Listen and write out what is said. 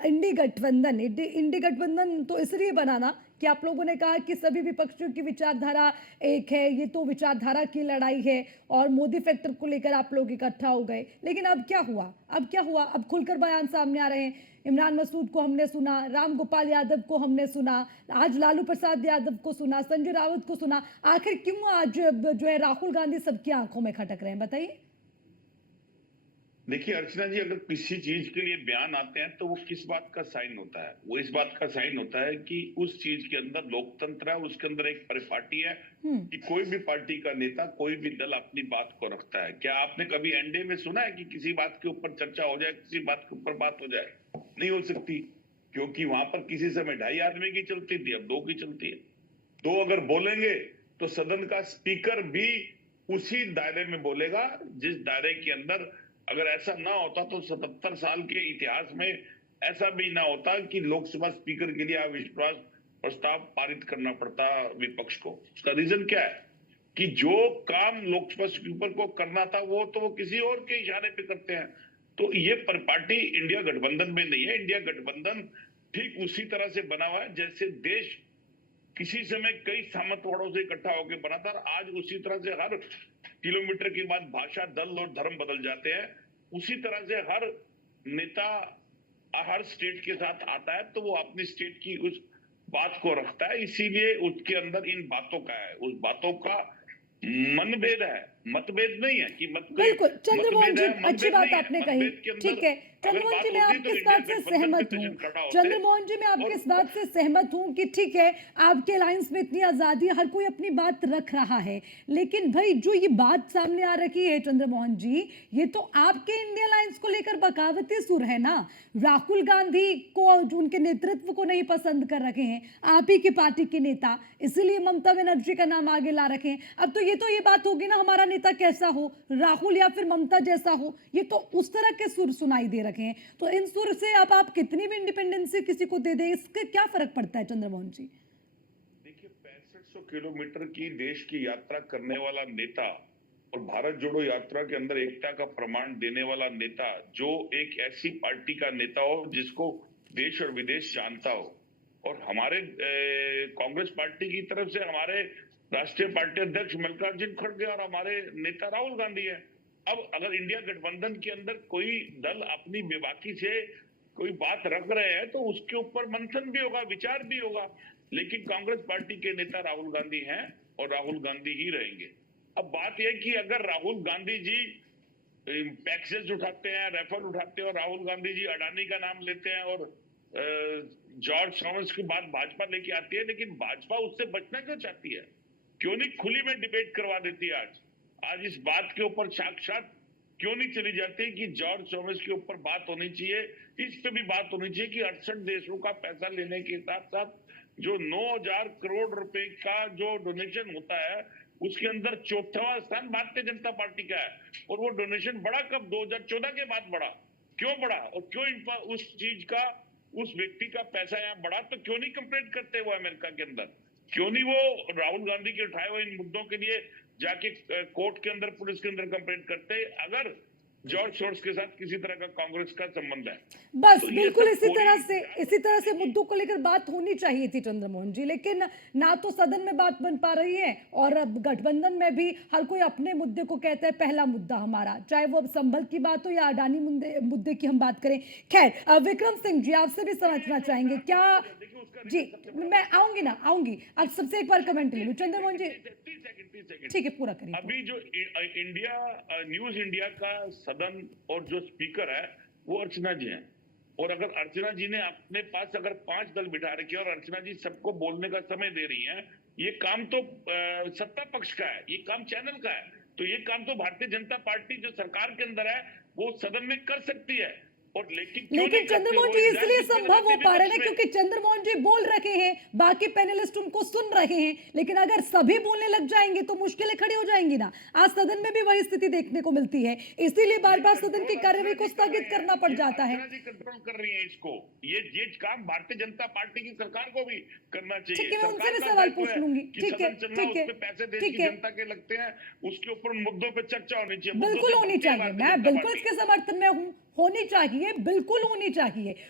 इंडी गठबंधन तो इसलिए बना ना कि आप लोगों ने कहा कि सभी विपक्षियों की विचारधारा एक है, ये तो विचारधारा की लड़ाई है और मोदी फैक्टर को लेकर आप लोग इकट्ठा हो गए। लेकिन अब क्या हुआ? अब खुलकर बयान सामने आ रहे हैं। इमरान मसूद को हमने सुना, राम गोपाल यादव को हमने सुना, आज लालू प्रसाद यादव को सुना, संजय राउत को सुना। आखिर क्यों आज जो है राहुल गांधी सबकी आंखों में खटक रहे हैं, बताइए। देखिए अर्चना जी, अगर किसी चीज के लिए बयान आते हैं तो वो किस बात का साइन होता है? वो इस बात का साइन होता है कि उस चीज के अंदर लोकतंत्र है, उसके अंदर एक परिपाटी है कि कोई भी पार्टी का नेता, कोई भी दल अपनी बात को रखता है। क्या आपने कभी एनडीए में सुना है कि किसी बात के ऊपर चर्चा हो जाए, किसी बात के ऊपर बात हो जाए? नहीं हो सकती, क्योंकि वहां पर किसी समय 2.5 आदमी की चलती थी, अब 2 की चलती है। 2 अगर बोलेंगे तो सदन का स्पीकर भी उसी दायरे में बोलेगा जिस दायरे के अंदर, अगर ऐसा ना होता तो 77 साल के इतिहास में ऐसा भी ना होता कि लोकसभा स्पीकर के लिए अविश्वास प्रस्ताव पारित करना पड़ता विपक्ष को। उसका रीजन क्या है कि जो काम लोकसभा स्पीकर को करना था वो किसी और के इशारे पे करते हैं। तो ये परिपाटी इंडिया गठबंधन में नहीं है। इंडिया गठबंधन ठीक उसी तरह से बना हुआ है जैसे देश किसी समय कई सामंतवाड़ों से इकट्ठा होकर बना था, और आज उसी तरह से हर किलोमीटर के बाद भाषा, दल और धर्म बदल जाते हैं। उसी तरह से हर नेता हर स्टेट के साथ आता है तो वो अपनी स्टेट की उस बात को रखता है, इसीलिए उसके अंदर इन बातों का है, उस बातों का मनभेद है, मतभेद नहीं है कि बिल्कुल चंद्रमोहन मतभेद जी, है, अच्छी मनभेद बात नहीं है। आपने कही। मतभेद के ठीक अंदर है अगर चंद्रमोहन जी, बात मैं होती आपकी तो इस इंडिया बात से गठबंधन पे सहमत हूँ। तो खड़ा होते। चंद्रमोहन जी, मैं आपकी और इस बात से सहमत हूँ कि ठीक है, आपके अलायंस में इतनी आजादी है, हर कोई अपनी बात रख रहा है। लेकिन भाई जो ये बात सामने आ रही है चंद्रमोहन जी, ये तो आपके इंडिया अलायंस को लेकर बगावती सुर है ना। राहुल गांधी को, जो उनके नेतृत्व को नहीं पसंद कर रखे हैं आप ही की पार्टी के नेता, इसीलिए ममता बनर्जी का नाम आगे ला रखे हैं। अब तो ये बात होगी ना, हमारा नेता कैसा हो, राहुल या फिर ममता जैसा हो, ये तो उस तरह के सुर सुनाई दे रखे हैं। तो इन सुर से अब आप कितनी भी इंडिपेंडेंसी किसी को दे दे, इसके क्या फर्क पड़ता है चंद्रमोहन जी? देखिए, 6500 किलोमीटर की देश की यात्रा करने वाला नेता और भारत जोड़ो यात्रा के अंदर एकता का प्रमाण देने वाला नेता, जो एक ऐसी पार्टी का नेता हो जिसको देश और विदेश जानता हो, और हमारे कांग्रेस पार्टी की तरफ से हमारे राष्ट्रीय पार्टी अध्यक्ष मल्लिकार्जुन खड़गे और हमारे नेता राहुल गांधी है। अब अगर इंडिया गठबंधन के अंदर कोई दल अपनी बेबाकी से कोई बात रख रहे हैं तो उसके ऊपर मंथन भी होगा, विचार भी होगा। लेकिन कांग्रेस पार्टी के नेता राहुल गांधी हैं और राहुल गांधी ही रहेंगे। अब बात यह कि अगर राहुल गांधी जी पैक्सेस उठाते हैं, रेफर उठाते हैं, और राहुल गांधी जी अडानी का नाम लेते हैं और जॉर्ज सॉरोस की बात भाजपा लेके आती है, लेकिन भाजपा उससे बचना क्यों चाहती है? क्यों नहीं खुली में डिबेट करवा देती है? आज इस बात के ऊपर साक्षात क्यों नहीं चली जाती कि जॉर्ज सोरोस के ऊपर बात होनी चाहिए, इस पे भी बात होनी चाहिए कि 68 देशों का पैसा लेने के साथ साथ जो 9,000 करोड़ रुपए का जो डोनेशन होता है, उसके अंदर चौथावा स्थान भारतीय जनता पार्टी का है। और वो डोनेशन बढ़ा कब? 2014 के बाद बढ़ा। क्यों बढ़ा और क्यों उस चीज का, उस व्यक्ति का पैसा यहाँ बढ़ा, तो क्यों नहीं कंप्लेंट करते वो अमेरिका के अंदर? क्यों नहीं वो राहुल गांधी के उठाए हुए इन मुद्दों के लिए जाके कोर्ट के अंदर, पुलिस के अंदर कंप्लेंट करते अगर जॉर्ज सोर्स के साथ किसी तरह का कांग्रेस का संबंध है? बस तो ये बिल्कुल सब इसी तरह से मुद्दों को लेकर बात होनी चाहिए थी चंद्रमोहन जी, लेकिन ना तो सदन में बात बन पा रही है और अब गठबंधन में भी हर कोई अपने मुद्दे को कहता है पहला मुद्दा हमारा, चाहे वो अब संभल की बात हो या अडानी मुद्दे की हम बात करें। खैर, विक्रम सिंह जी, आपसे भी समझना चाहेंगे क्या? जी, मैं आऊंगी अब सबसे एक बार कमेंट ले लूं चंद्रमोहन जी। 30 सेकंड। ठीक है, पूरा करिए। अभी जो इंडिया न्यूज इंडिया का सदन और जो स्पीकर है वो अर्चना जी हैं, और अगर अर्चना जी ने अपने पास अगर 5 दल बिठा रखे और अर्चना जी सबको बोलने का समय दे रही हैं, ये काम तो सत्ता पक्ष का है, ये काम चैनल का है। तो ये काम तो भारतीय जनता पार्टी जो सरकार के अंदर है वो सदन में कर सकती है। और लेकिन चंद्रमोहन जी इसलिए संभव हो पा रहा है ना क्योंकि चंद्रमोहन जी बोल रखे हैं, बाकी पैनलिस्ट उनको सुन रहे हैं। लेकिन अगर सभी बोलने लग जाएंगे तो मुश्किलें खड़ी हो जाएंगी ना। आज सदन में भी वही स्थिति देखने को मिलती है, इसीलिए बार बार सदन की कार्यवाही को स्थगित करना पड़ जाता है। कंट्रोल कर रही है इसको, ये काम भारतीय जनता पार्टी की सरकार को भी करना चाहिए। ठीक है, मैं उनसे भी सवाल पूछ लूंगी। ठीक है, पैसे देश की जनता के लगते हैं, उसके ऊपर मुद्दों पे चर्चा होनी चाहिए। बिल्कुल होनी चाहिए, मैं बिल्कुल इसके समर्थन में हूं, होनी चाहिए, बिल्कुल होनी चाहिए।